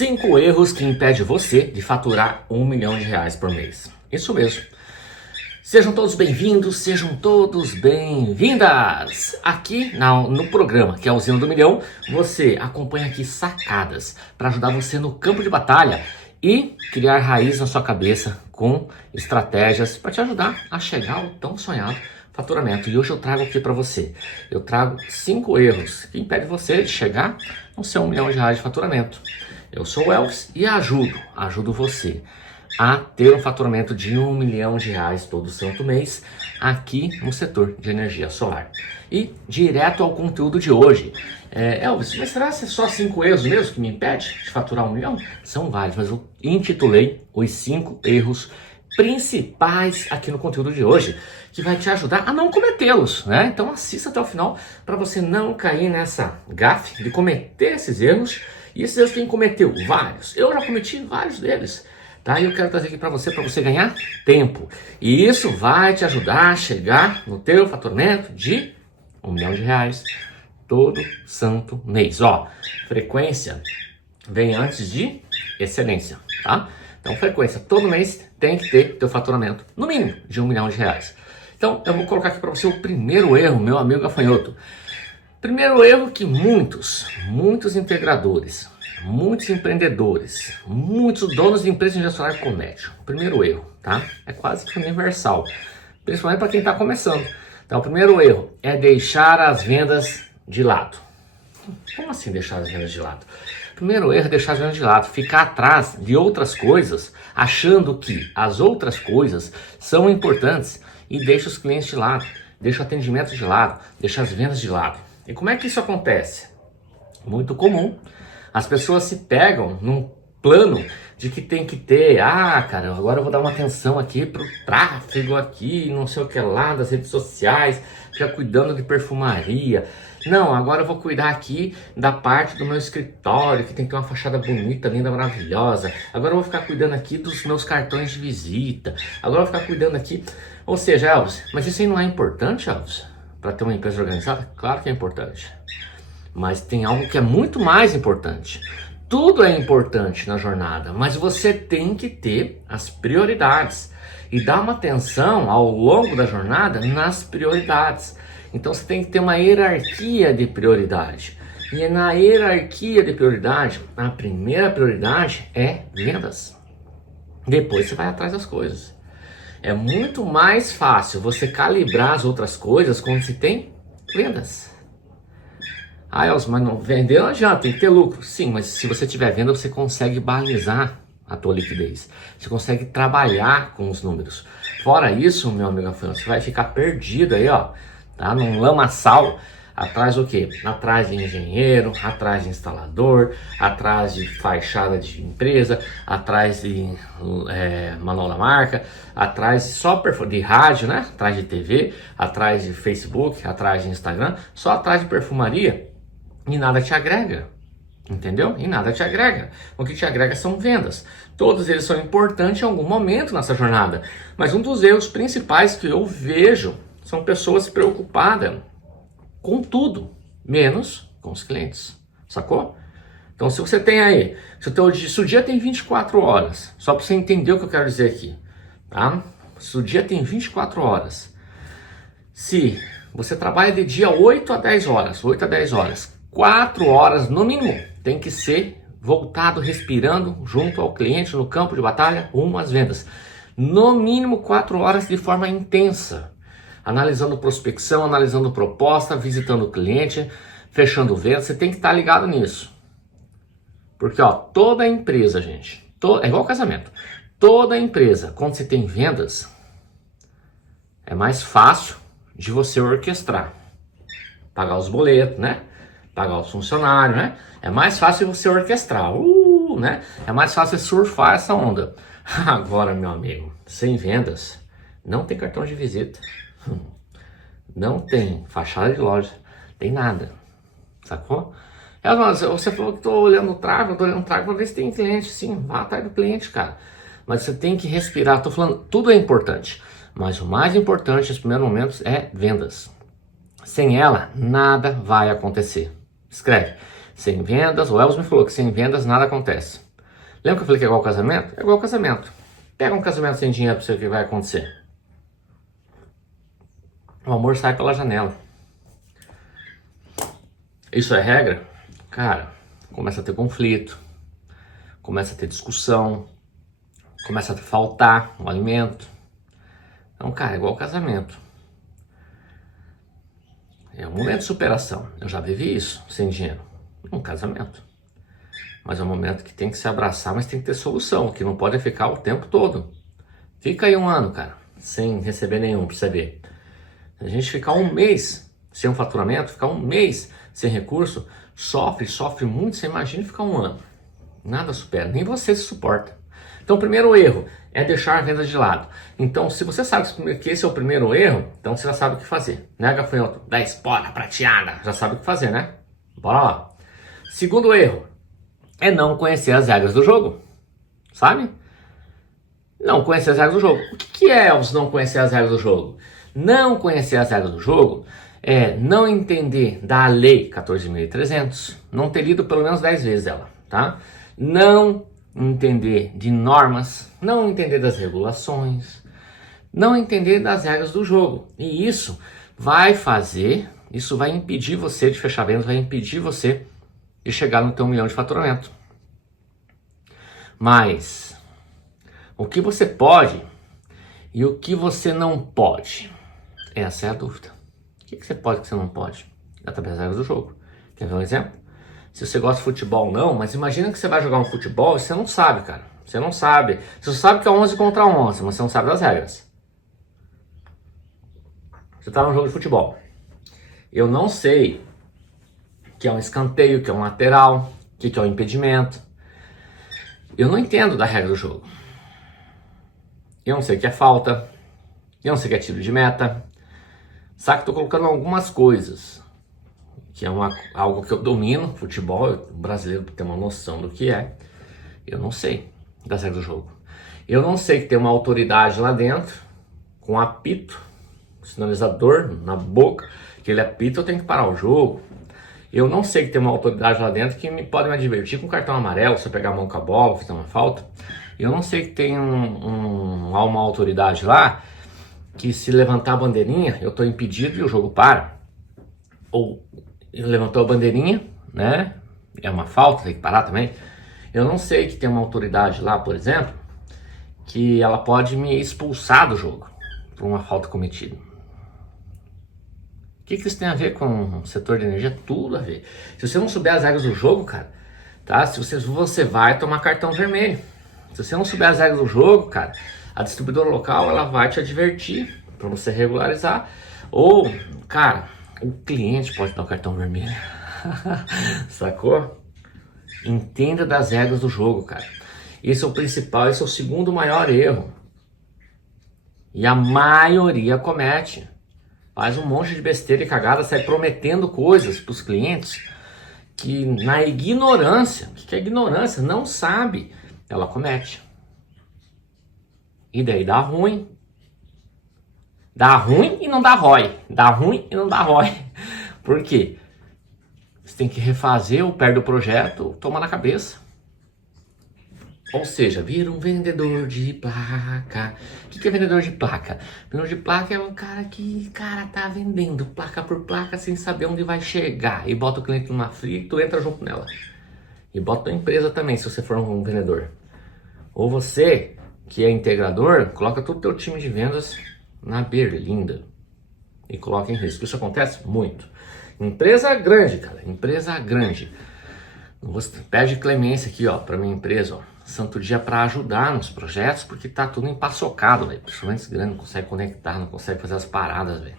5 erros que impedem você de faturar R$ 1 milhão por mês. Isso mesmo. Sejam todos bem-vindos, sejam todos bem-vindas! Aqui no programa, que é a Usina do Milhão, você acompanha aqui sacadas para ajudar você no campo de batalha e criar raiz na sua cabeça com estratégias para te ajudar a chegar ao tão sonhado faturamento. E hoje eu trago aqui para você, eu trago 5 erros que impedem você de chegar ao seu R$ 1 milhão de faturamento. Eu sou o Elvis e ajudo você a ter um faturamento de R$ 1 milhão todo santo mês aqui no setor de energia solar. E direto ao conteúdo de hoje. Elvis, mas será que é só 5 erros mesmo que me impede de faturar 1 milhão? São vários, mas eu intitulei os 5 erros principais aqui no conteúdo de hoje, que vai te ajudar a não cometê-los, né? Então assista até o final para você não cair nessa gafe de cometer esses erros. E esses erros quem cometeu? Vários. Eu já cometi vários deles. Tá? E eu quero trazer aqui para você ganhar tempo. E isso vai te ajudar a chegar no teu faturamento de R$ 1 milhão todo santo mês. Ó, frequência vem antes de excelência, tá? Então, frequência, todo mês tem que ter teu faturamento, no mínimo, de R$ 1 milhão. Então, eu vou colocar aqui para você o primeiro erro, meu amigo gafanhoto. Primeiro erro que muitos integradores, muitos empreendedores, muitos donos de empresas de energia solar cometem. O primeiro erro, tá? É quase que universal, principalmente para quem está começando. Então, o primeiro erro é deixar as vendas de lado. Como assim deixar as vendas de lado? O primeiro erro é deixar as vendas de lado, ficar atrás de outras coisas, achando que as outras coisas são importantes e deixa os clientes de lado, deixa o atendimento de lado, deixa as vendas de lado. E como é que isso acontece? Muito comum. As pessoas se pegam num plano de que tem que ter, cara, agora eu vou dar uma atenção aqui pro tráfego aqui, não sei o que lá, das redes sociais, já cuidando de perfumaria. Não, agora eu vou cuidar aqui da parte do meu escritório, que tem que ter uma fachada bonita, linda, maravilhosa. Agora eu vou ficar cuidando aqui dos meus cartões de visita. Agora eu vou ficar cuidando aqui. Ou seja, Elvis, mas isso aí não é importante, Elvis? Para ter uma empresa organizada? Claro que é importante. Mas tem algo que é muito mais importante. Tudo é importante na jornada, mas você tem que ter as prioridades e dar uma atenção ao longo da jornada nas prioridades. Então você tem que ter uma hierarquia de prioridade. E na hierarquia de prioridade, a primeira prioridade é vendas. Depois você vai atrás das coisas. É muito mais fácil você calibrar as outras coisas quando se tem vendas. Elson, mas não vender não adianta, tem que ter lucro. Sim, mas se você tiver venda, você consegue balizar a tua liquidez. Você consegue trabalhar com os números. Fora isso, meu amigo, você vai ficar perdido aí, ó, tá? Num lamaçal, atrás do quê? Atrás de engenheiro, atrás de instalador, atrás de fachada de empresa, atrás de manual da marca, atrás só de rádio, né? Atrás de TV, atrás de Facebook, atrás de Instagram, só atrás de perfumaria. E nada te agrega, entendeu? E nada te agrega. O que te agrega são vendas. Todos eles são importantes em algum momento nessa jornada. Mas um dos erros principais que eu vejo são pessoas preocupadas com tudo, menos com os clientes. Sacou? Então se você tem aí, se o dia tem 24 horas, só para você entender o que eu quero dizer aqui, tá? Se o dia tem 24 horas, se você trabalha de dia 8 a 10 horas, 4 horas no mínimo tem que ser voltado, respirando junto ao cliente no campo de batalha, rumo às vendas. No mínimo 4 horas de forma intensa, analisando prospecção, analisando proposta, visitando o cliente, fechando vendas. Você tem que estar ligado nisso. Porque ó, toda empresa, gente, é igual casamento. Toda empresa, quando você tem vendas, é mais fácil de você orquestrar. Pagar os boletos, né? Pagar os funcionários, né? É mais fácil você orquestrar, né? É mais fácil surfar essa onda. Agora, meu amigo, sem vendas, não tem cartão de visita, não tem fachada de loja, tem nada, sacou? Você falou que estou olhando o tráfego, para ver se tem cliente. Sim, vá atrás do cliente, cara. Mas você tem que respirar. Estou falando, tudo é importante, mas o mais importante nos primeiros momentos é vendas. Sem ela, nada vai acontecer. Escreve. Sem vendas, o Elvis me falou que sem vendas nada acontece. Lembra que eu falei que é igual casamento? É igual casamento. Pega um casamento sem dinheiro pra você ver o que vai acontecer. O amor sai pela janela. Isso é regra? Cara, começa a ter conflito, começa a ter discussão, começa a faltar um alimento. Então, cara, é igual casamento. É um momento de superação. Eu já vivi isso, sem dinheiro. Um casamento. Mas é um momento que tem que se abraçar, mas tem que ter solução, que não pode ficar o tempo todo. Fica aí um ano, cara, sem receber nenhum, pra você ver. A gente ficar um mês sem um faturamento, ficar um mês sem recurso, sofre muito. Você imagina ficar um ano. Nada supera, nem você se suporta. Então, o primeiro erro é deixar a venda de lado. Então, se você sabe que esse é o primeiro erro, então você já sabe o que fazer. Né, gafanhoto? 10 poda prateada, já sabe o que fazer, né? Bora lá. Segundo erro é não conhecer as regras do jogo, sabe? Não conhecer as regras do jogo. O que é os não conhecer as regras do jogo? Não conhecer as regras do jogo é não entender da lei 14.300, não ter lido pelo menos 10 vezes ela, tá? Não entender de normas, não entender das regulações, não entender das regras do jogo. E isso vai impedir você de fechar vendas, vai impedir você de chegar no teu 1 milhão de faturamento. Mas o que você pode e o que você não pode? Essa é a dúvida. O que você pode e o que você não pode? Através das regras do jogo. Quer ver um exemplo? Se você gosta de futebol, não, mas imagina que você vai jogar um futebol e você não sabe, cara. Você não sabe. Você só sabe que é 11 contra 11, mas você não sabe das regras. Você tá num jogo de futebol. Eu não sei o que é um escanteio, o que é um lateral, o que é um impedimento. Eu não entendo da regra do jogo. Eu não sei o que é falta. Eu não sei o que é tiro de meta. Sabe que estou colocando algumas coisas, que é algo que eu domino, futebol, o brasileiro tem uma noção do que é. Eu não sei das regras do jogo. Eu não sei que tem uma autoridade lá dentro, com apito, sinalizador na boca, que ele apita, eu tenho que parar o jogo. Eu não sei que tem uma autoridade lá dentro que pode me advertir com cartão amarelo, se eu pegar a mão com a bola, fazer uma falta. Eu não sei que tem uma autoridade lá que se levantar a bandeirinha, eu estou impedido e o jogo para. Ou levantou a bandeirinha, né? É uma falta, tem que parar também. Eu não sei que tem uma autoridade lá, por exemplo, que ela pode me expulsar do jogo por uma falta cometida. O que isso tem a ver com o setor de energia? Tudo a ver. Se você não souber as regras do jogo, cara, tá? Se você vai tomar cartão vermelho. Se você não souber as regras do jogo, cara, a distribuidora local ela vai te advertir para você regularizar. Ou, cara, o cliente pode dar o cartão vermelho. Sacou? Entenda das regras do jogo, cara. Esse é o principal, esse é o segundo maior erro. E a maioria comete. Faz um monte de besteira e cagada, sai prometendo coisas para os clientes que na ignorância, o que é ignorância? Não sabe, ela comete. E daí dá ruim. Dá ruim e não dá ROI. Dá ruim e não dá ROI. Por quê? Você tem que refazer ou perde o projeto, toma na cabeça. Ou seja, vira um vendedor de placa. O que é vendedor de placa? Vendedor de placa é um cara que, tá vendendo placa por placa sem saber onde vai chegar. E bota o cliente numa fria e tu entra junto nela. E bota a empresa também, se você for um vendedor. Ou você, que é integrador, coloca todo o teu time de vendas na berlinda. E coloca em risco. Isso acontece muito. Empresa grande, cara. Empresa grande. Você pede clemência aqui, ó, pra minha empresa, ó. Santo dia para ajudar nos projetos, porque tá tudo empaçocado, velho. Principalmente grande, não consegue conectar, não consegue fazer as paradas, velho.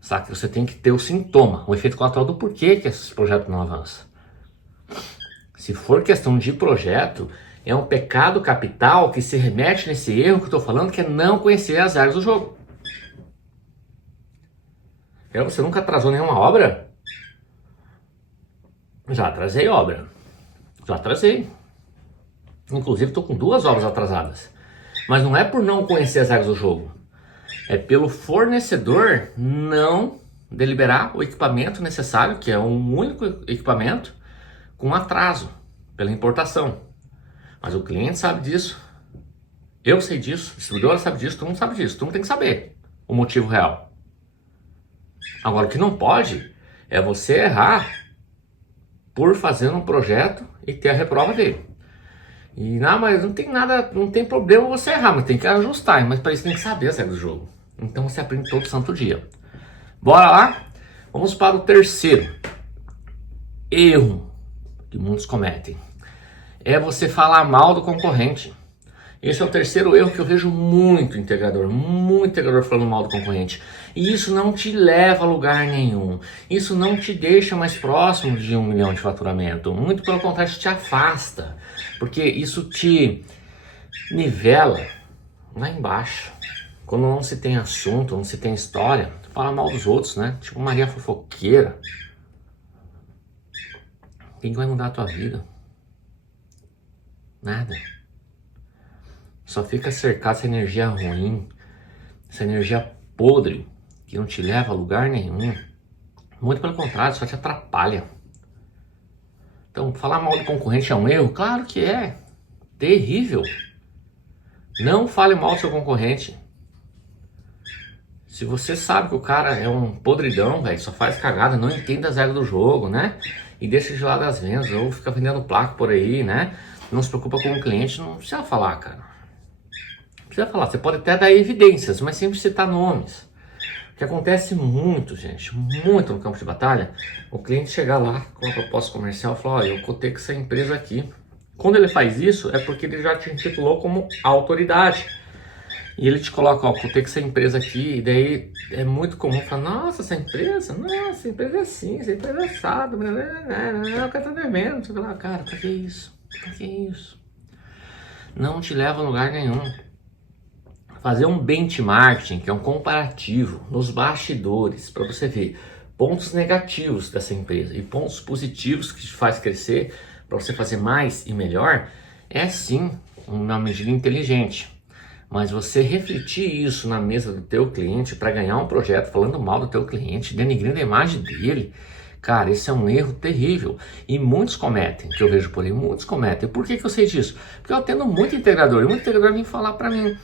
Sabe que você tem que ter o sintoma, o efeito colateral do porquê que esse projeto não avança. Se for questão de projeto, é um pecado capital que se remete nesse erro que eu tô falando, que é não conhecer as regras do jogo. Você nunca atrasou nenhuma obra? Já atrasei obra. Já atrasei. Inclusive, estou com 2 obras atrasadas. Mas não é por não conhecer as regras do jogo. É pelo fornecedor não deliberar o equipamento necessário, que é um único equipamento, com atraso, pela importação. Mas o cliente sabe disso, eu sei disso, o distribuidor sabe disso, todo mundo sabe disso, todo mundo tem que saber o motivo real. Agora, o que não pode é você errar por fazer um projeto e ter a reprova dele. E não, mas não tem nada, não tem problema você errar, mas tem que ajustar, mas para isso tem que saber as regras do jogo. Então você aprende todo santo dia. Bora lá? Vamos para o terceiro erro que muitos cometem. É você falar mal do concorrente. Esse é o terceiro erro que eu vejo muito integrador falando mal do concorrente. E isso não te leva a lugar nenhum. Isso não te deixa mais próximo de 1 milhão de faturamento. Muito pelo contrário, isso te afasta. Porque isso te nivela lá embaixo. Quando não se tem assunto, não se tem história, tu fala mal dos outros, né? Tipo Maria Fofoqueira. Quem vai mudar a tua vida? Nada. Só fica cercado essa energia ruim, essa energia podre, que não te leva a lugar nenhum. Muito pelo contrário, só te atrapalha. Então, falar mal do concorrente é um erro? Claro que é. Terrível. Não fale mal do seu concorrente. Se você sabe que o cara é um podridão, velho, só faz cagada, não entende as regras do jogo, né? E deixa de lado as vendas, ou fica vendendo placa por aí, né? Não se preocupa com o cliente, não precisa falar, cara. Precisa falar, você pode até dar evidências, mas sempre citar nomes. O que acontece muito, gente, muito no campo de batalha, o cliente chegar lá com a proposta comercial e falar, olha, eu cotei com essa empresa aqui. Quando ele faz isso, é porque ele já te intitulou como autoridade. E ele te coloca, ó, cotei com essa empresa aqui, e daí é muito comum falar, nossa, essa empresa é assim, essa empresa é assado, o cara tá devendo, você fala, cara, pra que isso? Pra que isso? Não te leva a lugar nenhum. Fazer um benchmarking, que é um comparativo nos bastidores, para você ver pontos negativos dessa empresa e pontos positivos que te faz crescer, para você fazer mais e melhor, é sim uma medida inteligente. Mas você refletir isso na mesa do teu cliente para ganhar um projeto falando mal do teu cliente, denigrindo a imagem dele, cara, esse é um erro terrível. E muitos cometem, que eu vejo por aí, muitos cometem. Por que eu sei disso? Porque eu atendo muito integrador, e muito integrador vem falar para mim.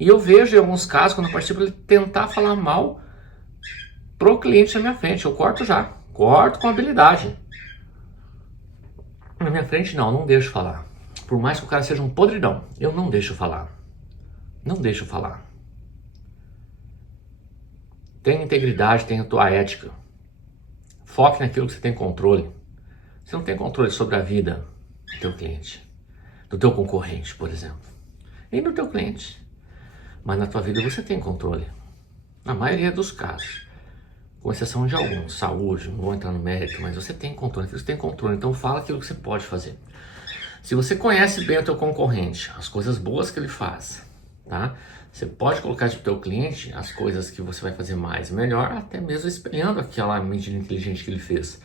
E eu vejo em alguns casos, quando eu participo, ele tentar falar mal pro cliente na minha frente. Eu corto já, corto com habilidade. Na minha frente não deixo falar. Por mais que o cara seja um podridão, eu não deixo falar. Não deixo falar. Tenha integridade, tenha tua ética. Foque naquilo que você tem controle. Você não tem controle sobre a vida do teu cliente, do teu concorrente, por exemplo, e do teu cliente. Mas na tua vida você tem controle. Na maioria dos casos. Com exceção de alguns. Saúde, não vou entrar no mérito, mas você tem controle. Você tem controle, então fala aquilo que você pode fazer. Se você conhece bem o teu concorrente, as coisas boas que ele faz, tá? Você pode colocar para o teu cliente as coisas que você vai fazer mais e melhor, até mesmo espelhando aquela medida inteligente que ele fez.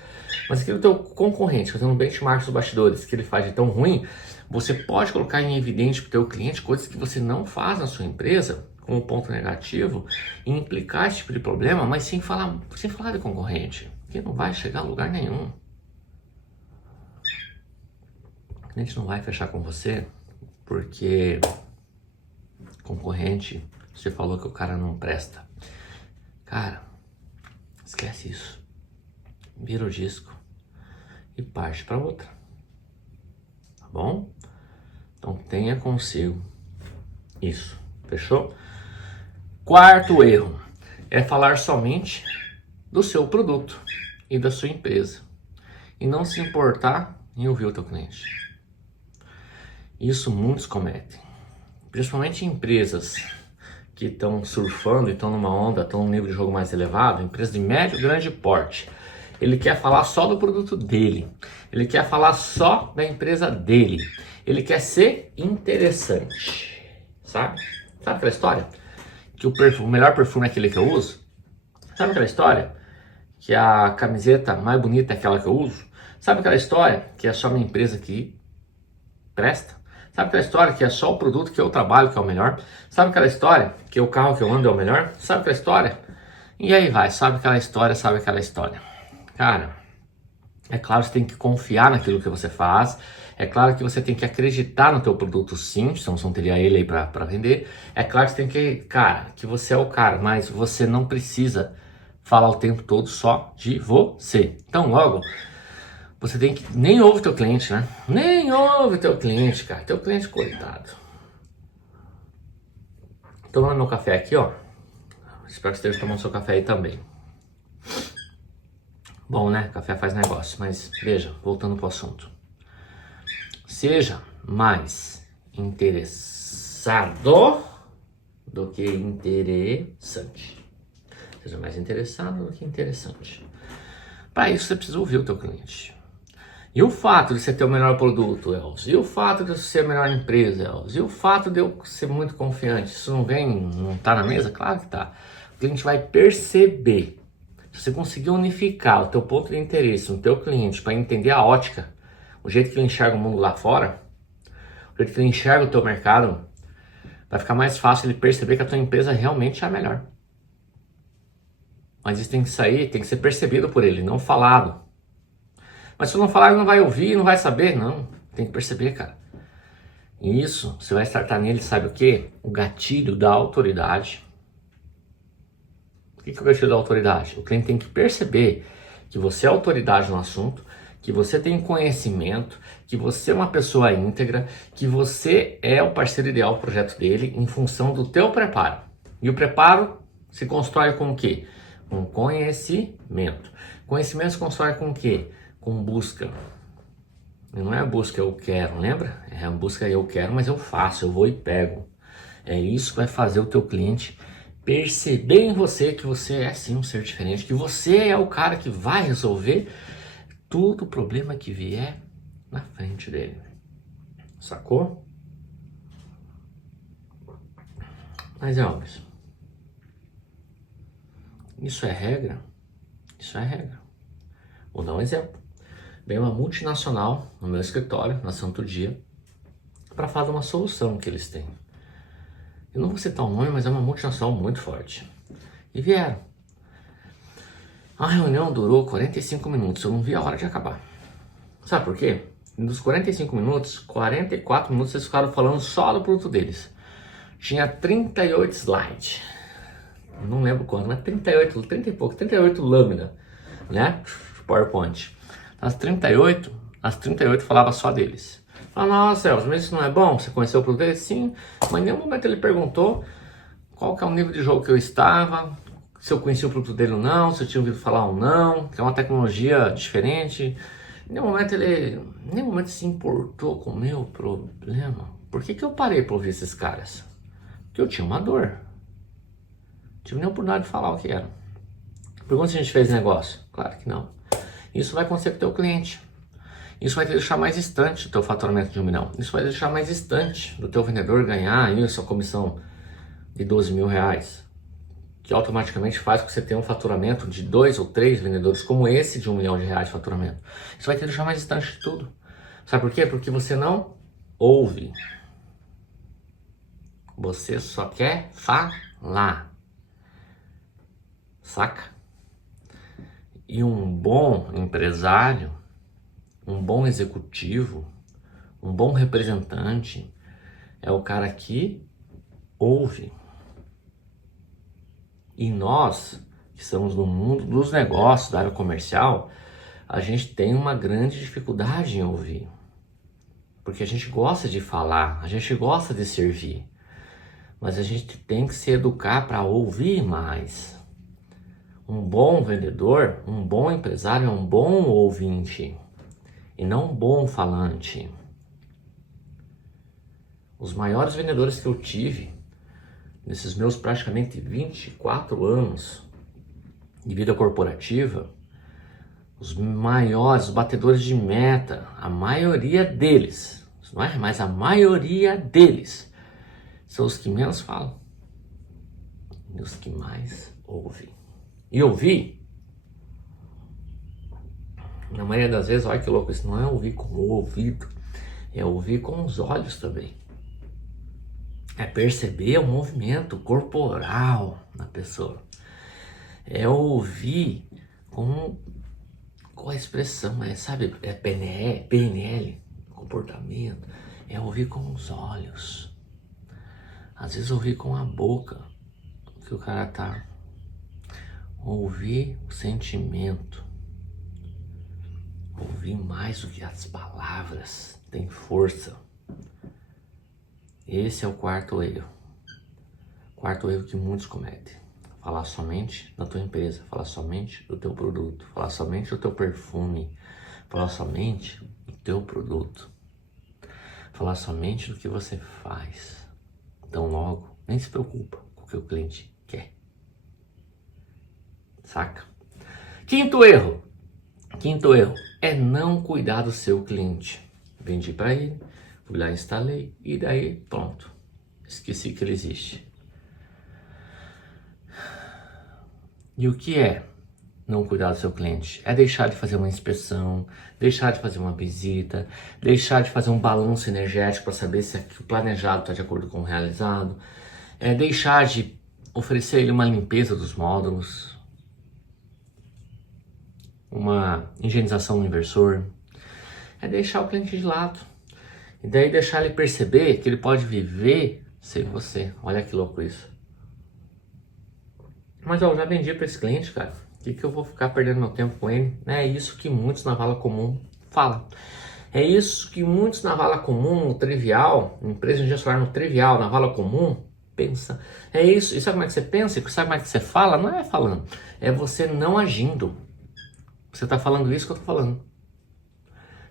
Mas aquilo teu concorrente, fazendo um benchmark dos bastidores, que ele faz de tão ruim, você pode colocar em evidência para o teu cliente coisas que você não faz na sua empresa, como ponto negativo, e implicar esse tipo de problema, mas sem falar de concorrente, que não vai chegar a lugar nenhum. O cliente não vai fechar com você porque concorrente, você falou que o cara não presta. Cara, esquece isso. Vira o disco e parte para outra. Tá bom? Então tenha consigo isso. Fechou? Quarto erro é falar somente do seu produto e da sua empresa e não se importar em ouvir o teu cliente. Isso muitos cometem, principalmente empresas que estão surfando e estão numa onda, estão num nível de jogo mais elevado, empresas de médio e grande porte. Ele quer falar só do produto dele, ele quer falar só da empresa dele, ele quer ser interessante, sabe? Sabe aquela história? Que o melhor perfume é aquele que eu uso? Sabe aquela história? Que a camiseta mais bonita é aquela que eu uso? Sabe aquela história? Que é só minha empresa que presta? Sabe aquela história que é só o produto que eu trabalho que é o melhor? Sabe aquela história que o carro que eu ando é o melhor? Sabe aquela história? E aí vai, sabe aquela história. Cara, é claro que você tem que confiar naquilo que você faz. É claro que você tem que acreditar no teu produto, sim, senão você não teria ele aí para vender. É claro que você tem que, cara, que você é o cara, mas você não precisa falar o tempo todo só de você. Então, logo, você tem que, nem ouve teu cliente, né? Nem ouve teu cliente, cara. Teu cliente, coitado. Tomando meu café aqui, ó. Espero que esteja tomando seu café aí também. Bom, né? Café faz negócio, mas veja, voltando pro assunto. Seja mais interessado do que interessante. Seja mais interessado do que interessante. Para isso você precisa ouvir o teu cliente. E o fato de você ter o melhor produto, Elvis, e o fato de você ser a melhor empresa, Elvis, e o fato de eu ser muito confiante, isso não tá na mesa? Claro que tá. O cliente vai perceber. Se você conseguir unificar o teu ponto de interesse no teu cliente para entender a ótica, o jeito que ele enxerga o mundo lá fora, o jeito que ele enxerga o teu mercado, vai ficar mais fácil ele perceber que a tua empresa realmente é a melhor. Mas isso tem que sair, tem que ser percebido por ele, não falado. Mas se eu não falar, ele não vai ouvir, não vai saber, não. Tem que perceber, cara. E isso, você vai startar nele, sabe o quê? O gatilho da autoridade. O que é o gatilho da autoridade? O cliente tem que perceber que você é autoridade no assunto, que você tem conhecimento, que você é uma pessoa íntegra, que você é o parceiro ideal do projeto dele em função do teu preparo. E o preparo se constrói com o quê? Com conhecimento. Conhecimento se constrói com o quê? Com busca. E não é a busca eu quero, lembra? É a busca eu quero, mas eu faço, eu vou e pego. É isso que vai fazer o teu cliente perceber em você que você é sim um ser diferente, que você é o cara que vai resolver todo o problema que vier na frente dele. Sacou? Mas Elvis, isso é regra? Isso é regra. Vou dar um exemplo. Vem uma multinacional no meu escritório, na Santo Dia, para falar de uma solução que eles têm. Eu não vou citar o nome, mas é uma multinacional muito forte. E vieram. A reunião durou 45 minutos, eu não vi a hora de acabar. Sabe por quê? Dos 45 minutos, 44 minutos eles ficaram falando só do produto deles. Tinha 38 slides. Não lembro quanto, mas 30 e pouco, 38 lâminas, né? PowerPoint. As 38 falava só deles. Ah, nossa, Celso, mas isso não é bom? Você conheceu o produto dele? Sim, mas em nenhum momento ele perguntou qual que é o nível de jogo que eu estava, se eu conhecia o produto dele ou não, se eu tinha ouvido falar ou não, que é uma tecnologia diferente. Em nenhum momento se importou com o meu problema. Por que eu parei para ouvir esses caras? Porque eu tinha uma dor. Não tive nem oportunidade de falar o que era. Pergunta se a gente fez negócio. Claro que não. Isso vai acontecer com o teu cliente. Isso vai te deixar mais distante do teu faturamento de 1 milhão. Isso vai deixar mais distante do teu vendedor ganhar aí a sua comissão de 12 mil reais. Que automaticamente faz com que você tenha um faturamento de 2 ou 3 vendedores como esse de 1 milhão de reais de faturamento. Isso vai te deixar mais distante de tudo. Sabe por quê? Porque você não ouve. Você só quer falar. Saca? E um bom empresário, um bom executivo, um bom representante é o cara que ouve. E nós, que estamos no mundo dos negócios, da área comercial, a gente tem uma grande dificuldade em ouvir. Porque a gente gosta de falar, a gente gosta de servir. Mas a gente tem que se educar para ouvir mais. Um bom vendedor, um bom empresário é um bom ouvinte e não um bom falante. Os maiores vendedores que eu tive nesses meus praticamente 24 anos de vida corporativa, os maiores, os batedores de meta, a maioria deles, não é? Mas a maioria deles são os que menos falam e os que mais ouvem. E ouvir, na maioria das vezes, olha que louco, isso não é ouvir com o ouvido, é ouvir com os olhos também. É perceber o movimento corporal da pessoa. É ouvir com a expressão, sabe? É PNL, comportamento, é ouvir com os olhos. Às vezes ouvir com a boca que o cara tá. Ouvir o sentimento. Ouvir mais do que as palavras. Tem força. Esse é o quarto erro. Quarto erro que muitos cometem. Falar somente da tua empresa. Falar somente do teu produto. Falar somente do teu perfume. Falar somente do teu produto. Falar somente do que você faz. Então logo, nem se preocupa com o que o cliente quer. Saca? Quinto erro é não cuidar do seu cliente. Vendi para ele, fui lá, instalei e daí pronto. Esqueci que ele existe. E o que é não cuidar do seu cliente? É deixar de fazer uma inspeção, deixar de fazer uma visita, deixar de fazer um balanço energético para saber se o planejado está de acordo com o realizado, é deixar de oferecer a ele uma limpeza dos módulos, uma higienização no inversor, é deixar o cliente de lado. E daí deixar ele perceber que ele pode viver sem você. Olha que louco isso. Mas eu já vendi para esse cliente, cara. O que eu vou ficar perdendo meu tempo com ele? É isso que muitos na vala comum falam. É isso que muitos na vala comum, no trivial, empresa de gestionar no trivial, na vala comum, pensa. É isso. E sabe como é que você pensa? E sabe como é que você fala? Não é falando. É você não agindo. Você está falando isso que eu estou falando.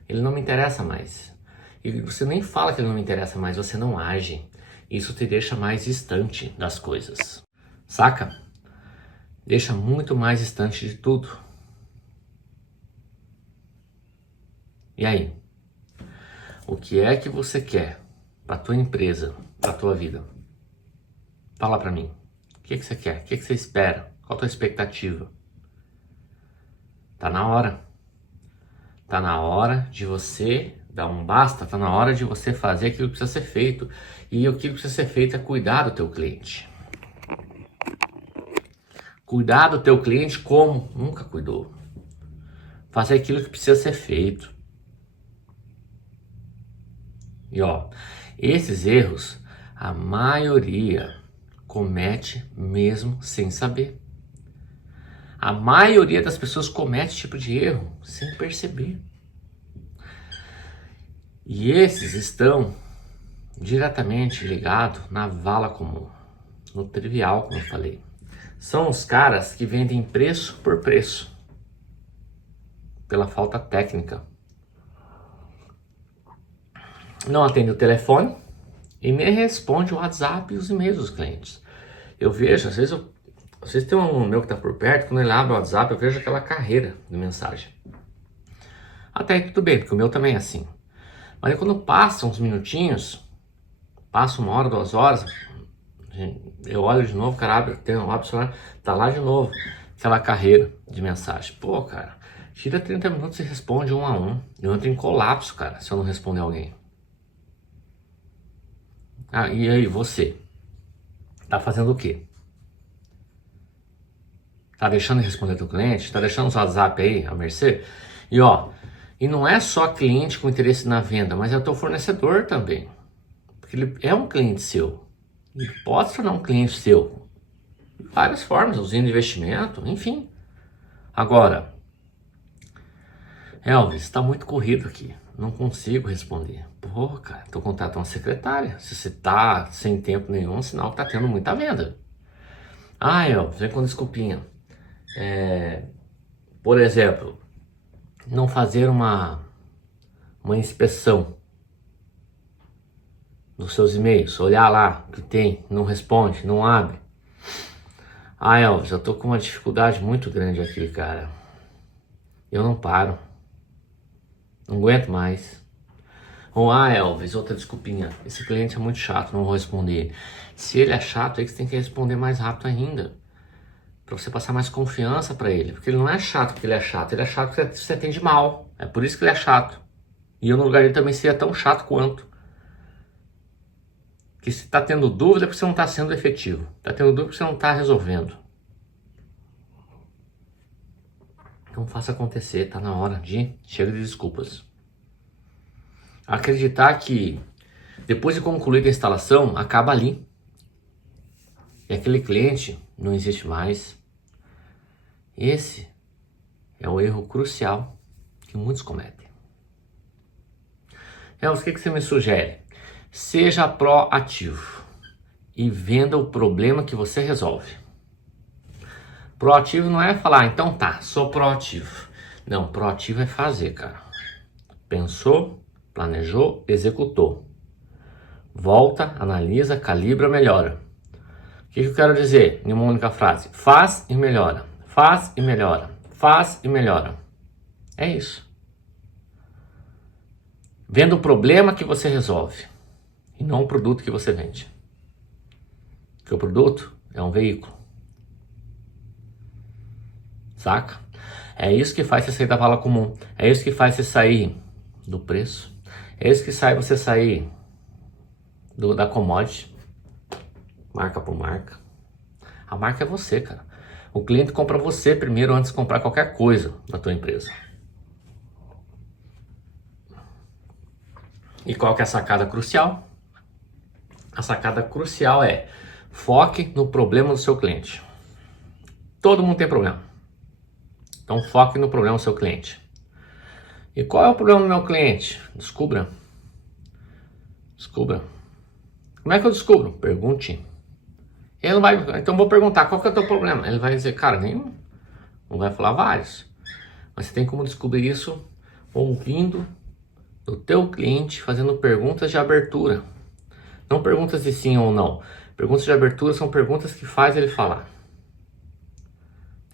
Ele não me interessa mais. E você nem fala que ele não me interessa mais, você não age. Isso te deixa mais distante das coisas. Saca? Deixa muito mais distante de tudo. E aí? O que é que você quer para tua empresa, para tua vida? Fala para mim. O que você quer? O que você espera? Qual a tua expectativa? Tá na hora. Tá na hora de você dar um basta. Tá na hora de você fazer aquilo que precisa ser feito. E aquilo que precisa ser feito é cuidar do teu cliente. Cuidar do teu cliente como nunca cuidou. Fazer aquilo que precisa ser feito. E ó, esses erros, a maioria comete mesmo sem saber. A maioria das pessoas comete esse tipo de erro sem perceber. E esses estão diretamente ligados na vala comum, no trivial, como eu falei. São os caras que vendem preço por preço, pela falta técnica. Não atende o telefone e nem responde o WhatsApp e os e-mails dos clientes. Eu vejo, às vezes tem um aluno meu que está por perto, quando ele abre o WhatsApp, eu vejo aquela carreira de mensagem. Até aí tudo bem, porque o meu também é assim. Mas aí quando passa uns minutinhos, passa 1 hora, 2 horas, eu olho de novo, o cara abre o celular, tá lá de novo, aquela carreira de mensagem. Pô, cara, tira 30 minutos e responde 1 a 1. Eu entro em colapso, cara, se eu não responder alguém. Ah, e aí, você? Tá fazendo o quê? Tá deixando de responder teu cliente? Tá deixando os WhatsApp aí, a mercê? E ó, e não é só cliente com interesse na venda, mas é o teu fornecedor também. Porque ele é um cliente seu. Ele pode se tornar um cliente seu. De várias formas, usando investimento, enfim. Agora, Elvis, tá muito corrido aqui. Não consigo responder. Pô, cara, tô contratando uma secretária. Se você tá sem tempo nenhum, sinal que tá tendo muita venda. Ah, Elvis, vem com desculpinha. Por exemplo, não fazer uma inspeção dos seus e-mails, olhar lá o que tem, não responde, não abre. Ah, Elvis, eu tô com uma dificuldade muito grande aqui, cara. Eu não paro. Não aguento mais. Ou, Elvis, outra desculpinha. Esse cliente é muito chato, não vou responder. Se ele é chato, é que você tem que responder mais rápido ainda. Pra você passar mais confiança pra ele. Porque ele não é chato porque ele é chato. Ele é chato porque você atende mal. É por isso que ele é chato. E eu no lugar dele também seria tão chato quanto. Que se tá tendo dúvida é porque você não tá sendo efetivo. Tá tendo dúvida porque você não tá resolvendo. Então faça acontecer. Tá na hora de... Chega de desculpas. Acreditar que depois de concluir a instalação, acaba ali. E aquele cliente não existe mais. Esse é o erro crucial que muitos cometem. O que você me sugere? Seja proativo e venda o problema que você resolve. Proativo não é falar, então tá, sou proativo. Não, proativo é fazer, cara. Pensou, planejou, executou. Volta, analisa, calibra, melhora. O que eu quero dizer em uma única frase? Faz e melhora. Faz e melhora. Faz e melhora. É isso. Venda o problema que você resolve e não o produto que você vende. Porque o produto é um veículo. Saca? É isso que faz você sair da vala comum. É isso que faz você sair do preço. É isso que faz você sair da commodity. Marca por marca. A marca é você, cara. O cliente compra você primeiro antes de comprar qualquer coisa da tua empresa. E qual que é a sacada crucial? A sacada crucial é foque no problema do seu cliente. Todo mundo tem problema. Então foque no problema do seu cliente. E qual é o problema do meu cliente? Descubra. Descubra. Como é que eu descubro? Pergunte. Ele não vai. Então vou perguntar, qual que é o teu problema? Ele vai dizer, cara, nenhum. Não vai falar vários. Mas você tem como descobrir isso ouvindo do teu cliente, fazendo perguntas de abertura. Não perguntas de sim ou não. Perguntas de abertura são perguntas que faz ele falar.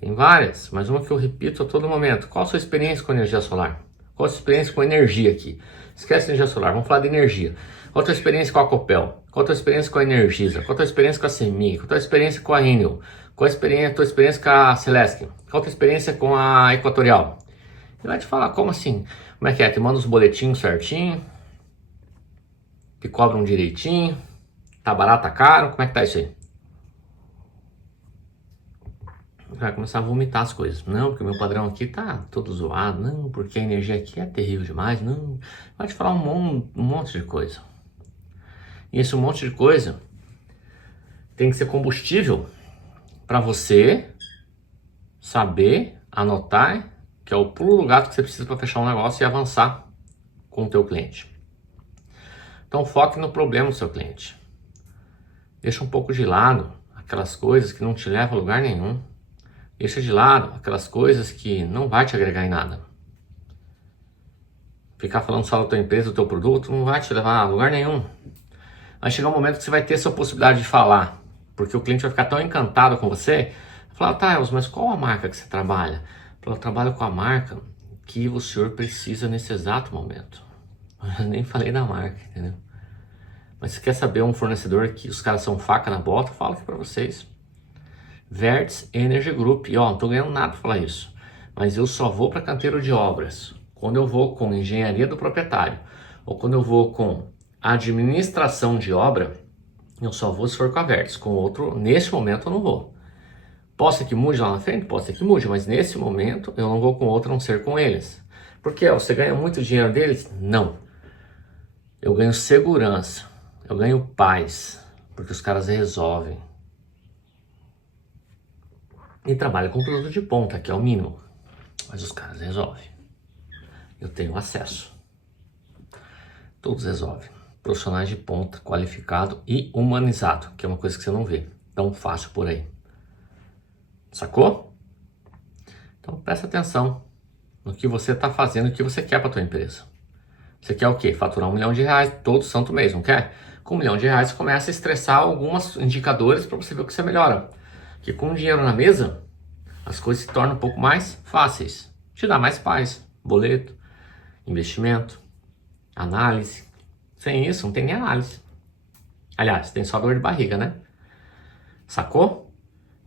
Tem várias, mas uma que eu repito a todo momento. Qual a sua experiência com energia solar? Qual a sua experiência com energia aqui? Esquece energia solar, vamos falar de energia. Qual a tua experiência com a Copel? Qual a tua experiência com a Energisa? Qual a tua experiência com a CEMIG? Qual a tua experiência com a Enel? Qual a tua experiência com a Celesc? Qual a tua experiência com a Equatorial? Ele vai te falar, como assim? Como é que é? Te manda os boletinhos certinho? Te cobram direitinho? Tá barato, tá caro? Como é que tá isso aí? Vai começar a vomitar as coisas. Não, porque o meu padrão aqui tá todo zoado. Não, porque a energia aqui é terrível demais. Não, vai te falar um monte de coisa. E esse monte de coisa tem que ser combustível para você saber, anotar, que é o pulo do gato que você precisa para fechar um negócio e avançar com o teu cliente. Então foque no problema do seu cliente. Deixa um pouco de lado aquelas coisas que não te levam a lugar nenhum. Deixa de lado aquelas coisas que não vai te agregar em nada. Ficar falando só da tua empresa, do teu produto, não vai te levar a lugar nenhum. Vai chegar um momento que você vai ter essa possibilidade de falar, porque o cliente vai ficar tão encantado com você, vai falar, tá, Elcio, mas qual a marca que você trabalha? Eu trabalho com a marca que o senhor precisa nesse exato momento. Eu nem falei da marca, entendeu? Mas se quer saber um fornecedor que os caras são faca na bota, eu falo aqui pra vocês. Verts Energy Group. E ó, não tô ganhando nada pra falar isso. Mas eu só vou para canteiro de obras quando eu vou com engenharia do proprietário ou quando eu vou com administração de obra. Eu só vou se for com a Verts. Com outro, nesse momento eu não vou. Pode ser que mude lá na frente? Pode ser que mude, mas nesse momento eu não vou com outro a não ser com eles. Porque você ganha muito dinheiro deles? Não. Eu ganho segurança, eu ganho paz, porque os caras resolvem. E trabalho com produto de ponta, que é o mínimo. Mas os caras resolvem. Eu tenho acesso. Todos resolvem. Profissionais de ponta, qualificado e humanizado, que é uma coisa que você não vê tão fácil por aí. Sacou? Então presta atenção no que você está fazendo, o que você quer para a tua empresa. Você quer o quê? Faturar R$1 milhão todo santo mês, não quer? Com R$1 milhão você começa a estressar alguns indicadores para você ver o que você melhora. Porque com dinheiro na mesa, as coisas se tornam um pouco mais fáceis. Te dá mais paz. Boleto, investimento, análise. Sem isso, não tem nem análise. Aliás, tem só dor de barriga, né? Sacou?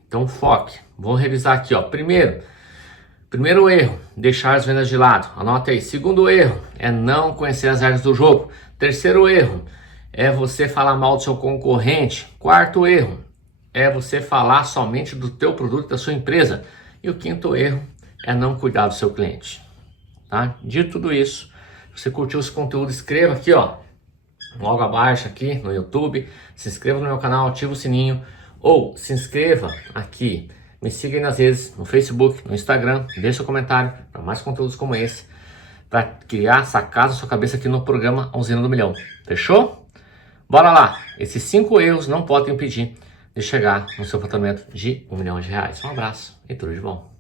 Então foque. Vou revisar aqui, ó. Primeiro erro, deixar as vendas de lado. Anota aí. Segundo erro, é não conhecer as regras do jogo. Terceiro erro, é você falar mal do seu concorrente. Quarto erro, é você falar somente do teu produto, da sua empresa. E o quinto erro é não cuidar do seu cliente. Tá? Dito tudo isso, Se você curtiu esse conteúdo, escreva aqui, ó, logo abaixo aqui no YouTube. Se inscreva no meu canal, ativa o sininho. Ou se inscreva aqui, me siga aí nas redes, no Facebook, no Instagram. Deixe seu comentário para mais conteúdos como esse, para criar essa casa na sua cabeça aqui no programa Usina do Milhão. Fechou? Bora lá! Esses 5 erros não podem impedir de chegar no seu faturamento de R$1 milhão. Um abraço e tudo de bom.